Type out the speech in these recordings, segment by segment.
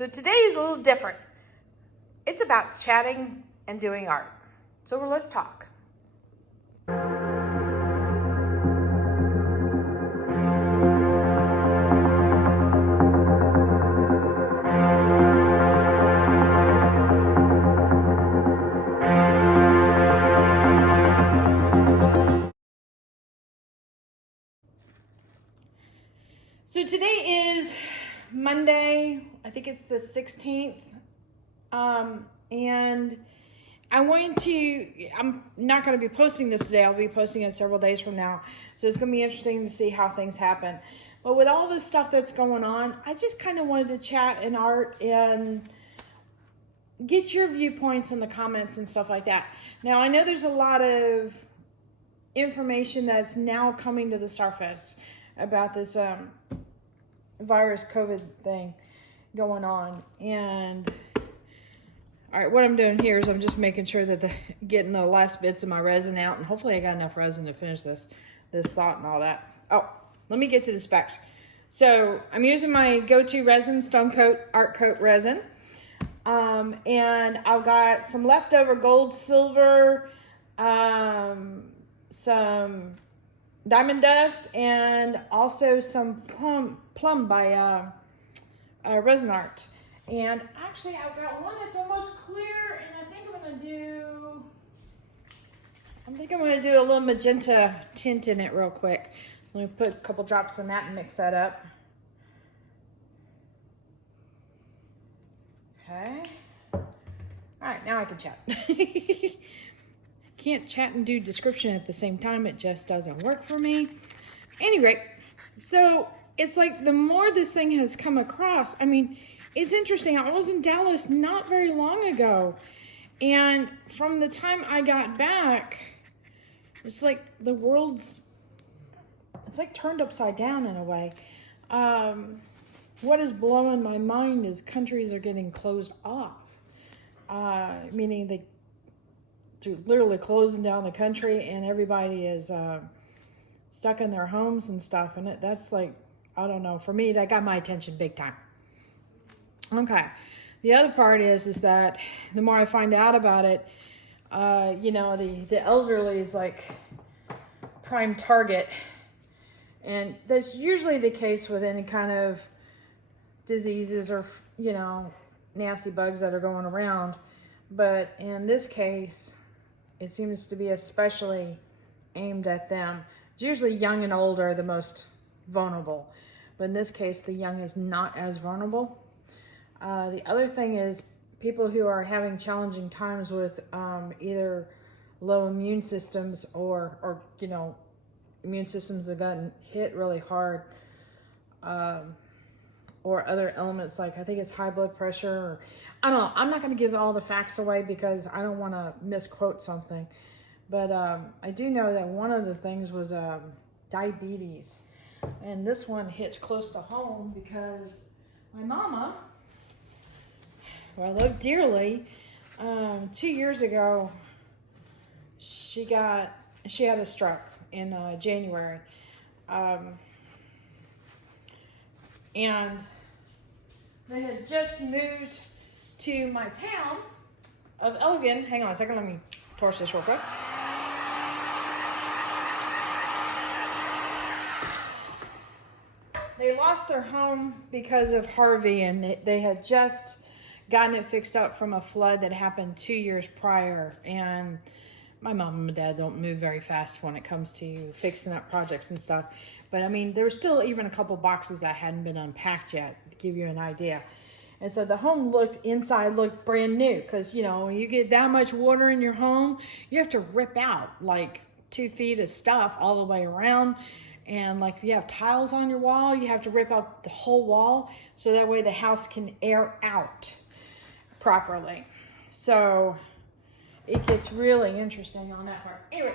So today is a little different. It's about chatting and doing art. So let's talk. So today is Monday, I think it's the 16th, and I'm not going to be posting this today. I'll be posting it several days from now. So it's going to be interesting to see how things happen. But with all this stuff that's going on, I just kind of wanted to chat in art and get your viewpoints in the comments and stuff like that. Now, I know there's a lot of information that's now coming to the surface about this virus COVID thing going on. And all right, what I'm doing here is I'm just making sure that getting the last bits of my resin out, and hopefully I got enough resin to finish this thought and all that. Oh, let me get to the specs. So I'm using my go-to resin, Stone Coat Art Coat resin. And I've got some leftover gold, silver, some diamond dust, and also some plum by Resin Art. And actually I've got one that's almost clear, and I think I'm gonna do a little magenta tint in it real quick. Let me put a couple drops in that and mix that up. Okay. All right, now I can chat. Can't chat and do description at the same time. It just doesn't work for me. Any rate, so it's like the more this thing has come across, I mean, it's interesting. I was in Dallas not very long ago, and from the time I got back, it's like the world's, it's like turned upside down in a way. What is blowing my mind is countries are getting closed off, meaning they're literally closing down the country, and everybody is stuck in their homes and stuff. And that's like, I don't know, for me, that got my attention big time. Okay. The other part is that the more I find out about it, you know, the elderly is like prime target. And that's usually the case with any kind of diseases or, you know, nasty bugs that are going around. But in this case, it seems to be especially aimed at them. It's usually young and old are the most vulnerable. But in this case, the young is not as vulnerable. The other thing is people who are having challenging times with either low immune systems or you know, immune systems have gotten hit really hard, or other elements like, I think it's high blood pressure, or I don't know. I'm not going to give all the facts away because I don't want to misquote something. But I do know that one of the things was diabetes. And this one hits close to home because my mama, who I love dearly, 2 years ago, she had a stroke in January. And they had just moved to my town of Elgin. Hang on a second, let me torch this real quick. They lost their home because of Harvey, and they had just gotten it fixed up from a flood that happened 2 years prior. And my mom and my dad don't move very fast when it comes to fixing up projects and stuff. But I mean, there were still even a couple boxes that hadn't been unpacked yet, to give you an idea. And so the home inside looked brand new, because, you know, when you get that much water in your home, you have to rip out like 2 feet of stuff all the way around. And like if you have tiles on your wall, you have to rip out the whole wall so that way the house can air out properly. So it gets really interesting on that part. Anyway,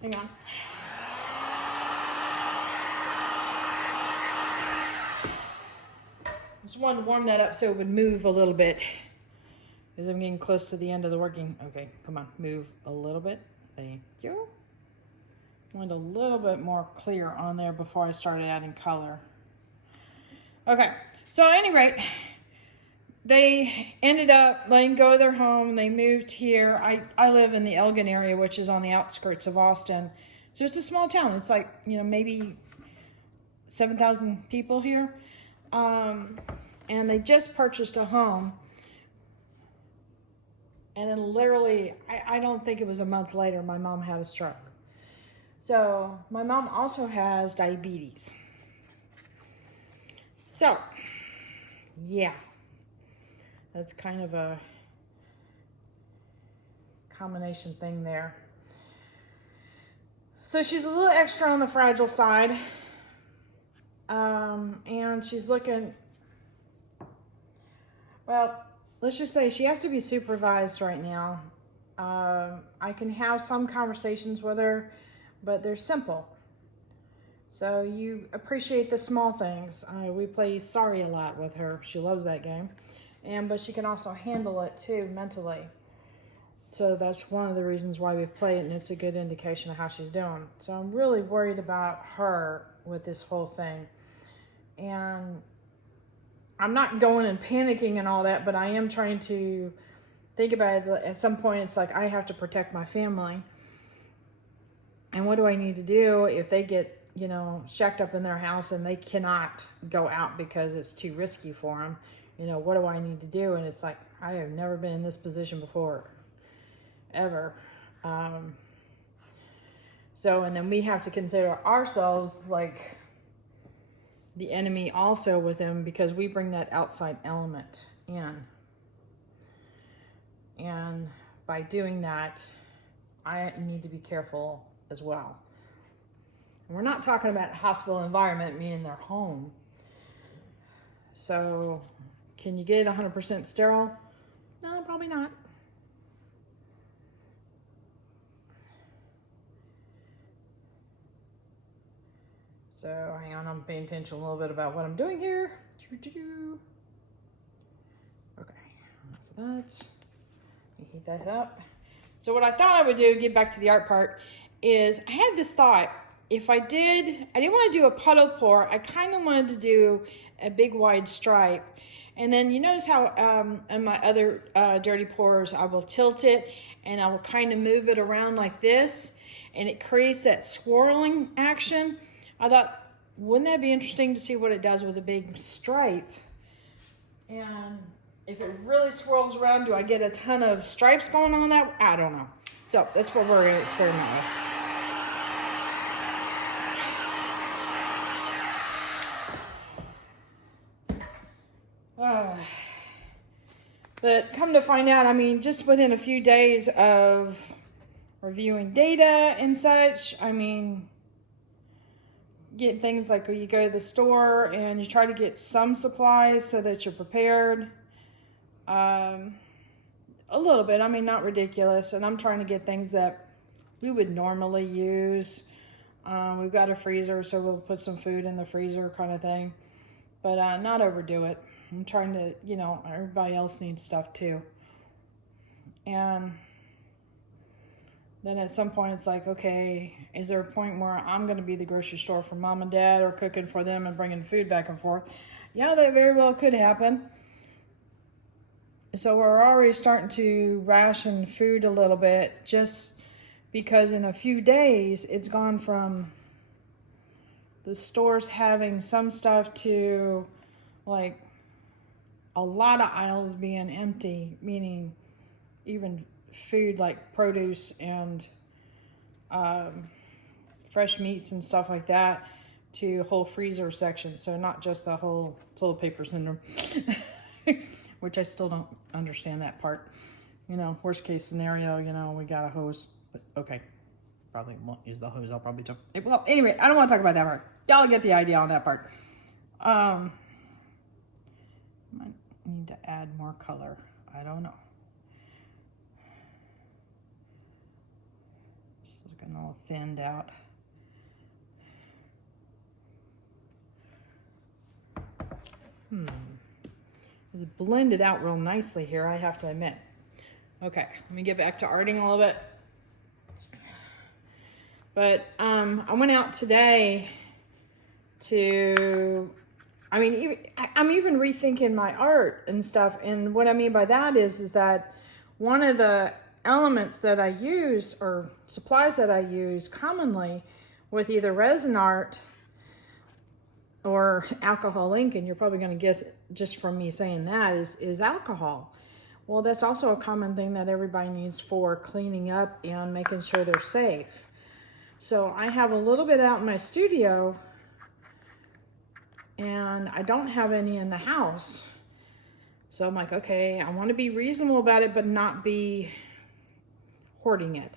hang on. Just wanted to warm that up so it would move a little bit, because I'm getting close to the end of the working. Okay, come on, move a little bit. Thank you. Went a little bit more clear on there before I started adding color. Okay, so at any rate, they ended up letting go of their home. They moved here. I live in the Elgin area, which is on the outskirts of Austin. So it's a small town. It's like, you know, maybe 7,000 people here. And they just purchased a home. And then literally, I don't think it was a month later, my mom had a stroke. So my mom also has diabetes. So, yeah. That's kind of a combination thing there. So she's a little extra on the fragile side. And she's looking, well, let's just say she has to be supervised right now. I can have some conversations with her, but they're simple. So you appreciate the small things. We play Sorry a lot with her. She loves that game. But she can also handle it too mentally. So that's one of the reasons why we play it, and it's a good indication of how she's doing. So I'm really worried about her with this whole thing. And I'm not going and panicking and all that, but I am trying to think about it. At some point, it's like I have to protect my family. And what do I need to do if they get, you know, shacked up in their house and they cannot go out because it's too risky for them? You know, what do I need to do? And it's like, I have never been in this position before, ever. So, and then we have to consider ourselves like the enemy also with them, because we bring that outside element in. And by doing that, I need to be careful as well. And we're not talking about hospital environment, meaning their home. So, can you get it 100% sterile? No, probably not. So, hang on, I'm paying attention a little bit about what I'm doing here. Okay, enough of that. Let me heat that up. So what I thought I would do, get back to the art part, is I had this thought. If I didn't want to do a puddle pour, I kind of wanted to do a big wide stripe. And then you notice how in my other dirty pours, I will tilt it and I will kind of move it around like this, and it creates that swirling action. I thought, wouldn't that be interesting to see what it does with a big stripe? And if it really swirls around, do I get a ton of stripes going on that? I don't know. So that's what we're going to experiment with. But come to find out, I mean, just within a few days of reviewing data and such, I mean, get things like you go to the store and you try to get some supplies so that you're prepared. A little bit, I mean, not ridiculous. And I'm trying to get things that we would normally use. We've got a freezer, so we'll put some food in the freezer kind of thing. But not overdo it. I'm trying to, you know, everybody else needs stuff too. And then at some point it's like, okay, is there a point where I'm going to be the grocery store for mom and dad, or cooking for them and bringing food back and forth? Yeah, that very well could happen. So we're already starting to ration food a little bit, just because in a few days it's gone from the stores having some stuff to like a lot of aisles being empty, meaning even food like produce and fresh meats and stuff like that, to whole freezer sections. So not just the whole toilet paper syndrome, which I still don't understand that part. You know, worst case scenario, you know, we got a hose, but okay. Probably won't use the hose. I'll probably jump. Well, anyway, I don't want to talk about that part. Y'all get the idea on that part. Might need to add more color. I don't know. It's looking all thinned out. It's blended out real nicely here, I have to admit. Okay, let me get back to arting a little bit. But I went out today to, I mean, I'm even rethinking my art and stuff. And what I mean by that is that one of the elements that I use, or supplies that I use commonly with either resin art or alcohol ink, and you're probably going to guess just from me saying that, is alcohol. Well, that's also a common thing that everybody needs for cleaning up and making sure they're safe. So I have a little bit out in my studio, and I don't have any in the house. So I'm like, okay, I want to be reasonable about it, but not be hoarding it.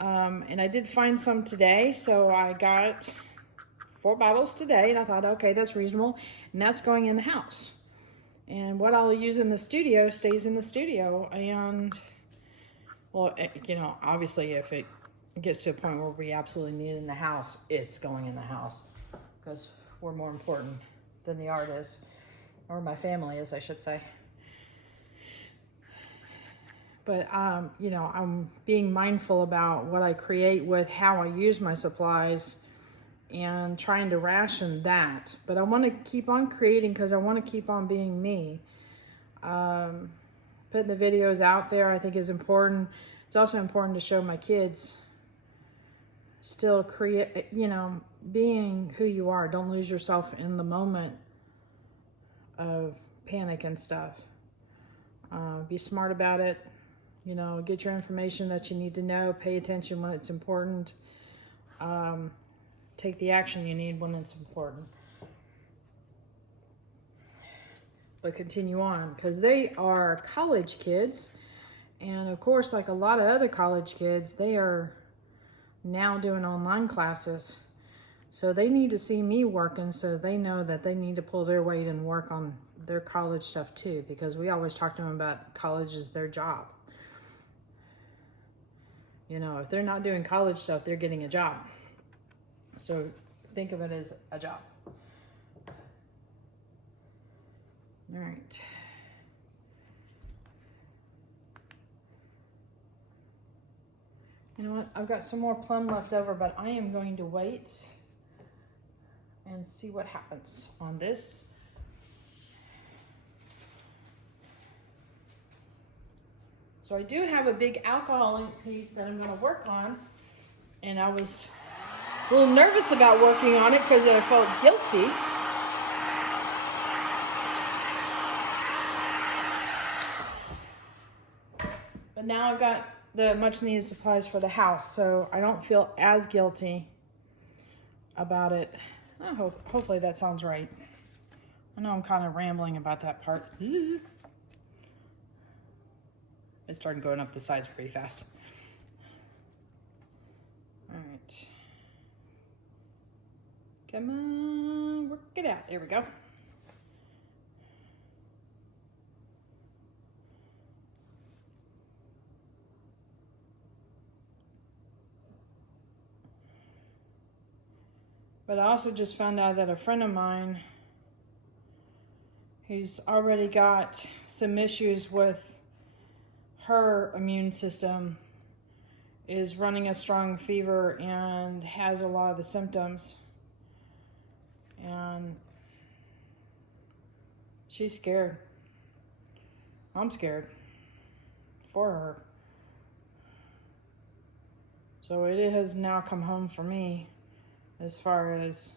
And I did find some today, so I got 4 bottles today, and I thought, okay, that's reasonable, and that's going in the house. And what I'll use in the studio stays in the studio. And, well, you know, obviously if it gets to a point where we absolutely need it in the house, it's going in the house, because we're more important than the art is, or my family is, I should say. But, you know, I'm being mindful about what I create with how I use my supplies and trying to ration that. But I want to keep on creating because I want to keep on being me. Putting the videos out there, I think, is important. It's also important to show my kids still create, you know, being who you are. Don't lose yourself in the moment of panic and stuff. Be smart about it. You know, get your information that you need to know. Pay attention when it's important. Take the action you need when it's important. But continue on, because they are college kids. And of course, like a lot of other college kids, they are now doing online classes. So they need to see me working, so they know that they need to pull their weight and work on their college stuff too, because we always talk to them about college is their job. You know, if they're not doing college stuff, they're getting a job. So think of it as a job. All right. You know what? I've got some more plum left over, but I am going to wait and see what happens on this. So I do have a big alcohol ink piece that I'm going to work on, and I was a little nervous about working on it because I felt guilty. But now I've got the much needed supplies for the house, so I don't feel as guilty about it. Hopefully that sounds right. I know I'm kind of rambling about that part. It started going up the sides pretty fast. All right. Come on, work it out. There we go. But I also just found out that a friend of mine, who's already got some issues with her immune system, is running a strong fever and has a lot of the symptoms. And she's scared. I'm scared for her. So it has now come home for me as far as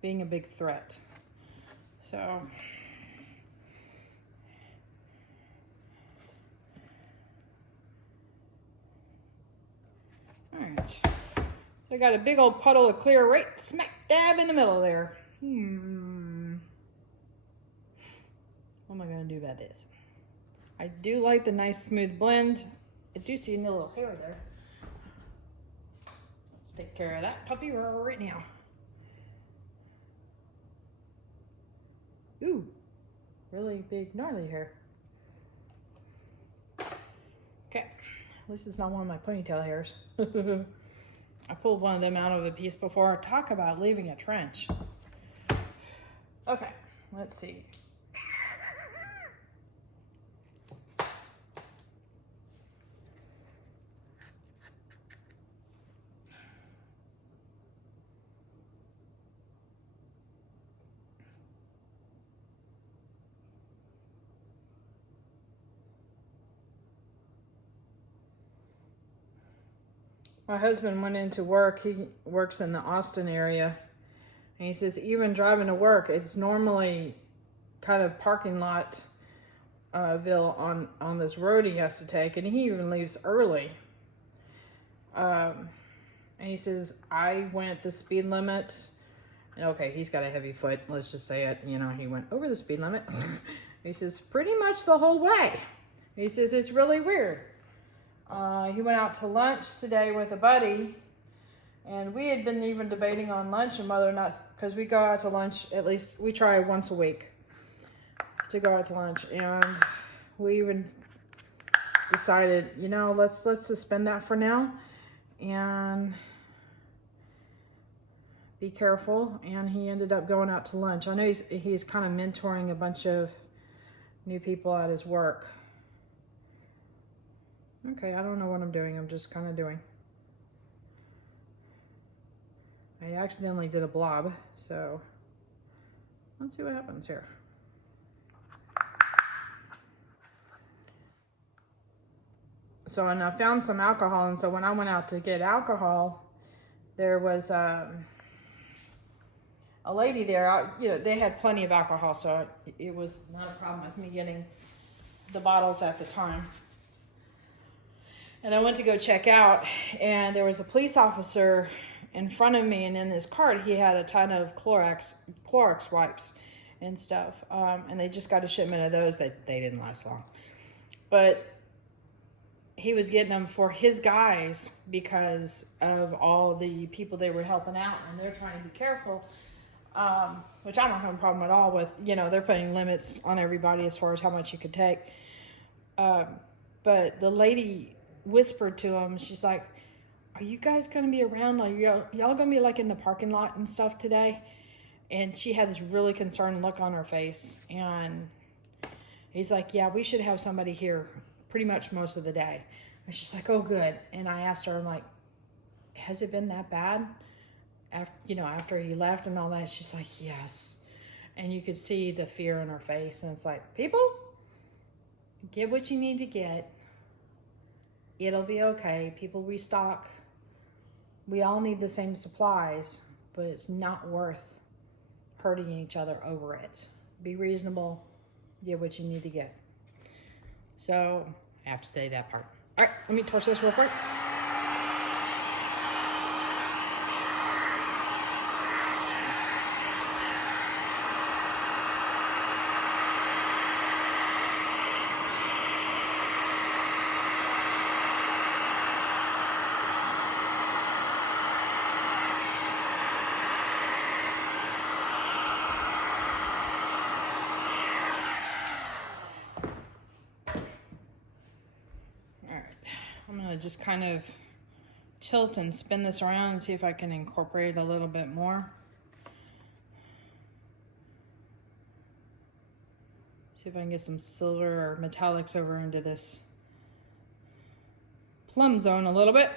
being a big threat. So all right. So I got a big old puddle of clear right smack dab in the middle there. What am I gonna do about this? I do like the nice smooth blend. I do see a little hair there. Let's take care of that puppy right now. Ooh, really big gnarly hair. Okay, at least it's not one of my ponytail hairs. I pulled one of them out of the piece before. Talk about leaving a trench. Okay, let's see. My husband went into work. He works in the Austin area. And he says even driving to work, it's normally kind of parking lot ville on this road he has to take. And he even leaves early. And he says, I went the speed limit. And okay, he's got a heavy foot. Let's just say it. You know, he went over the speed limit. He says, pretty much the whole way. He says, it's really weird. He went out to lunch today with a buddy, and we had been even debating on lunch and whether or not, because we go out to lunch, at least we try once a week to go out to lunch, and we even decided, you know, let's suspend that for now and be careful. And he ended up going out to lunch. I know he's kind of mentoring a bunch of new people at his work. Okay, I don't know what I'm doing. I'm just kind of doing. I accidentally did a blob, so let's see what happens here. So, and I found some alcohol, and so when I went out to get alcohol, there was a lady there. You know, they had plenty of alcohol, so it was not a problem with me getting the bottles at the time. And I went to go check out, and there was a police officer in front of me, and in his cart he had a ton of Clorox wipes and stuff. And they just got a shipment of those. They didn't last long. But he was getting them for his guys because of all the people they were helping out, and they're trying to be careful, which I don't have a problem at all with. You know, they're putting limits on everybody as far as how much you could take. But the lady whispered to him, she's like, are you guys going to be around? Like, y'all going to be like in the parking lot and stuff today? And she had this really concerned look on her face. And he's like, yeah, we should have somebody here pretty much most of the day. And she's like, oh, good. And I asked her, I'm like, has it been that bad? After he left and all that? She's like, yes. And you could see the fear in her face. And it's like, people, get what you need to get. It'll be okay. People restock. We all need the same supplies, but it's not worth hurting each other over it. Be reasonable. Get what you need to get. So I have to say that part. All right, let me torch this real quick. I'm going to just kind of tilt and spin this around and see if I can incorporate a little bit more. See if I can get some silver or metallics over into this plum zone a little bit.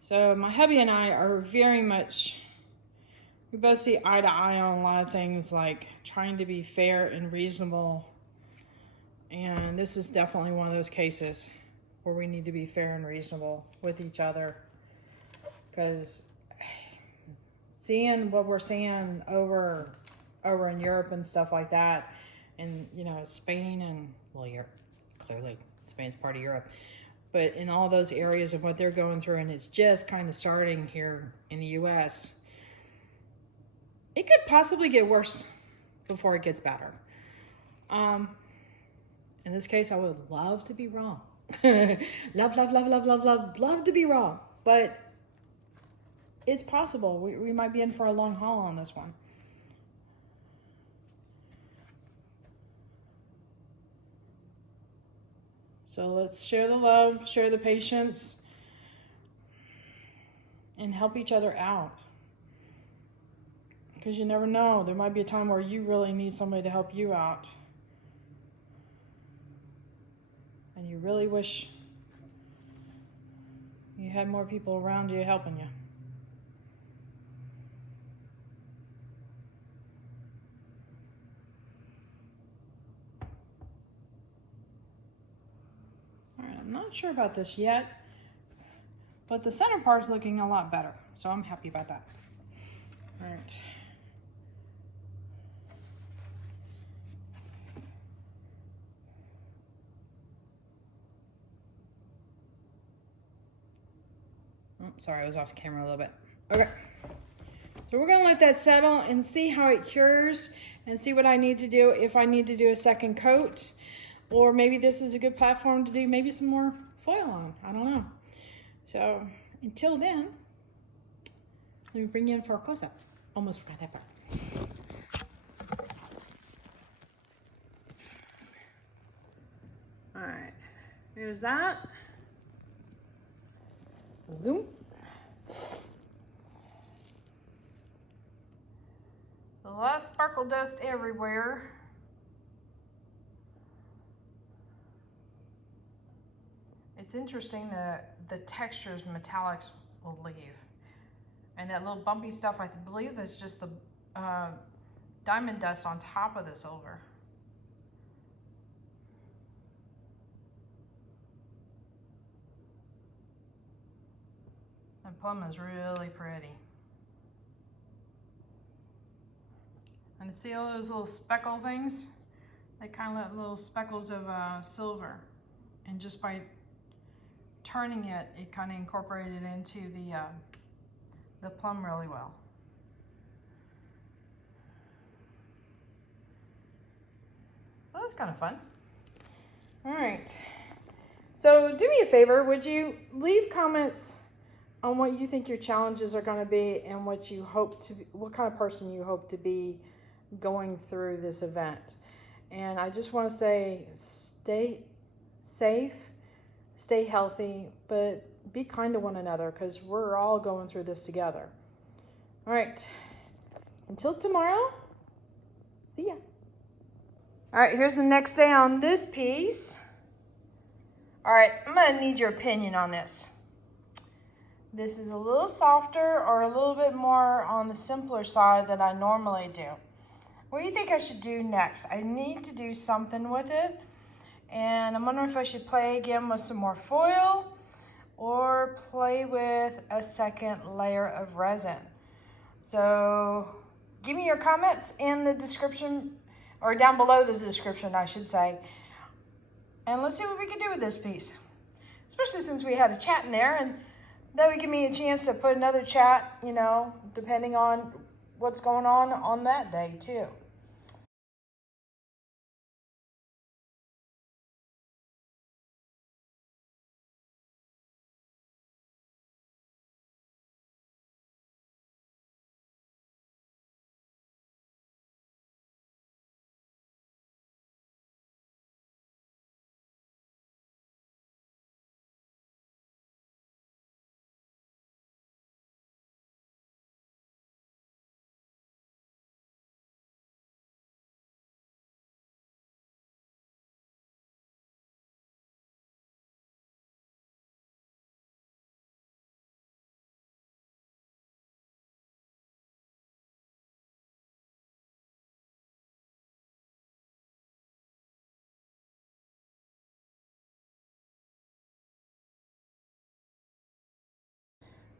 So my hubby and I are very much, we both see eye to eye on a lot of things, like trying to be fair and reasonable. And this is definitely one of those cases where we need to be fair and reasonable with each other. Because seeing what we're seeing over in Europe and stuff like that, and Spain and, well, Europe, clearly Spain's part of Europe, but in all those areas of what they're going through, and it's just kind of starting here in the US, it could possibly get worse before it gets better. In this case, I would love to be wrong. love to be wrong. But it's possible. We might be in for a long haul on this one. So let's share the love, share the patience, and help each other out. Because you never know. There might be a time where you really need somebody to help you out. And you really wish you had more people around you helping you. not sure about this yet, but the center part's looking a lot better, so I'm happy about that. All right. Oh, sorry, I was off camera a little bit. Okay. So we're gonna let that settle and see how it cures and see what I need to do, if I need to do a second coat, or maybe this is a good platform to do maybe some more foil on. I don't know. So until then, let me bring you in for a close-up. Almost forgot that part. All right, here's that. Zoom. A lot of sparkle dust everywhere. It's interesting that the textures metallics will leave. And that little bumpy stuff, I believe that's just the diamond dust on top of the silver. The plum is really pretty. And see all those little speckle things? They kind of let little speckles of silver. And just by turning it, it kind of incorporated into the plum really well. Well, that was kind of fun. All right. So do me a favor, would you leave comments on what you think your challenges are going to be and what you hope to be, what kind of person you hope to be going through this event. And I just want to say, stay safe, stay healthy, but be kind to one another because we're all going through this together. All right, until tomorrow, see ya. All right, here's the next day on this piece. All right, I'm gonna need your opinion on this. This is a little softer or a little bit more on the simpler side than I normally do. What do you think I should do next? I need to do something with it, and I'm wondering if I should play again with some more foil or play with a second layer of resin. So give me your comments in the description, or down below the description, I should say. And let's see what we can do with this piece. Especially since we had a chat in there, and that would give me a chance to put another chat, you know, depending on what's going on that day too.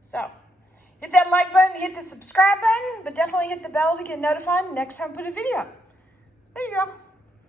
So, hit that like button, hit the subscribe button, but definitely hit the bell to get notified next time I put a video up. There you go.